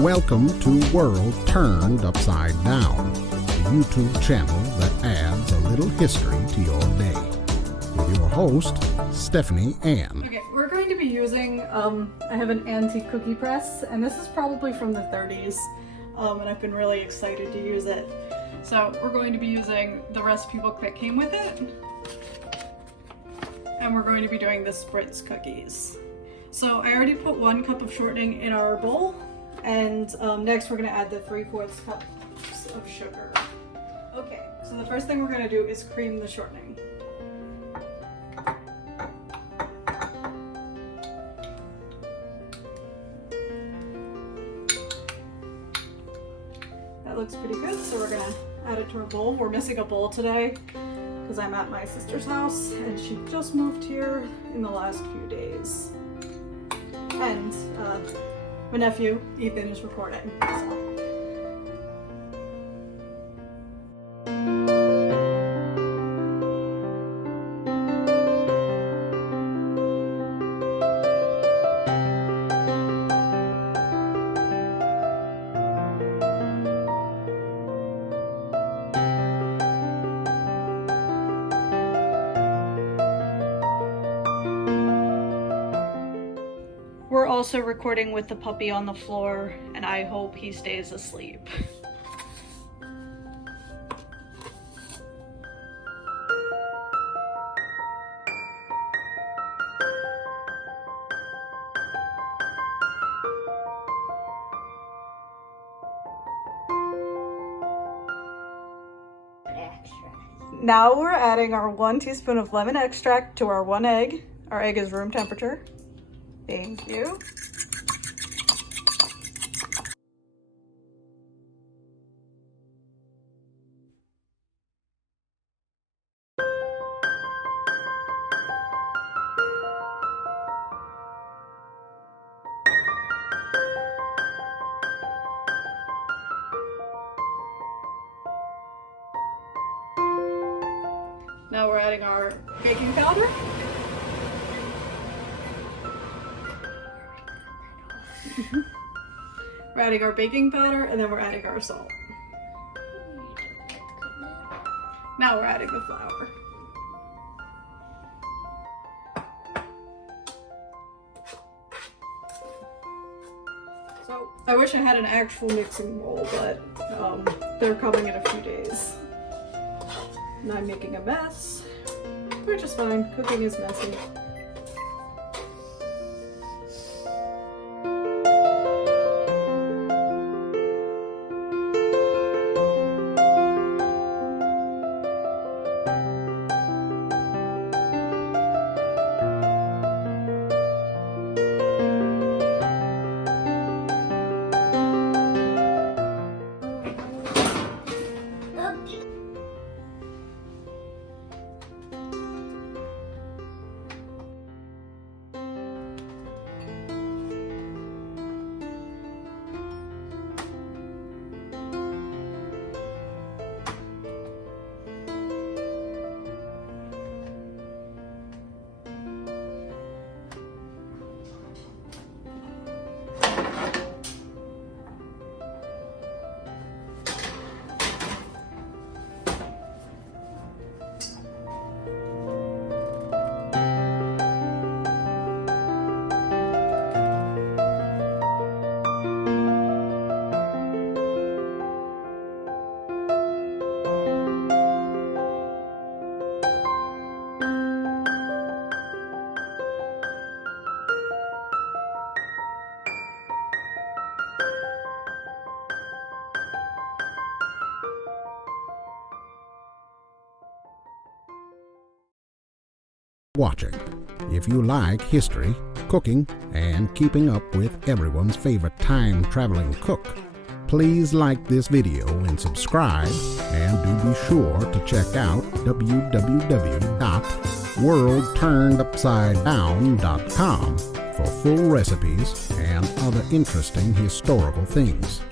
Welcome to World Turned Upside Down, the YouTube channel that adds a little history to your day. With your host, Stephanie Ann. Okay, we're going to be using, I have an antique cookie press, and this is probably from the 30s, and I've been really excited to use it. So we're going to be using the recipe book that came with it, and we're going to be doing the Spritz cookies. So I already put 1 cup of shortening in our bowl, and next we're going to add the 3/4 cups of sugar. Okay, so the first thing we're going to do is cream the shortening. That looks pretty good, so we're going to add it to our bowl. We're missing a bowl today because I'm at my sister's house and she just moved here in the last few days. And my nephew, Ethan, is recording. So. We're also recording with the puppy on the floor, and I hope he stays asleep. Now we're adding our 1 teaspoon of lemon extract to our 1 egg. Our egg is room temperature. Thank you. Now we're adding our baking powder. We're adding our baking powder, and then we're adding our salt. Now we're adding the flour. So I wish I had an actual mixing bowl, but they're coming in a few days. And I'm making a mess, which is fine. Cooking is messy. Watching. If you like history, cooking, and keeping up with everyone's favorite time-traveling cook, please like this video and subscribe, and do be sure to check out www.worldturnedupsidedown.com for full recipes and other interesting historical things.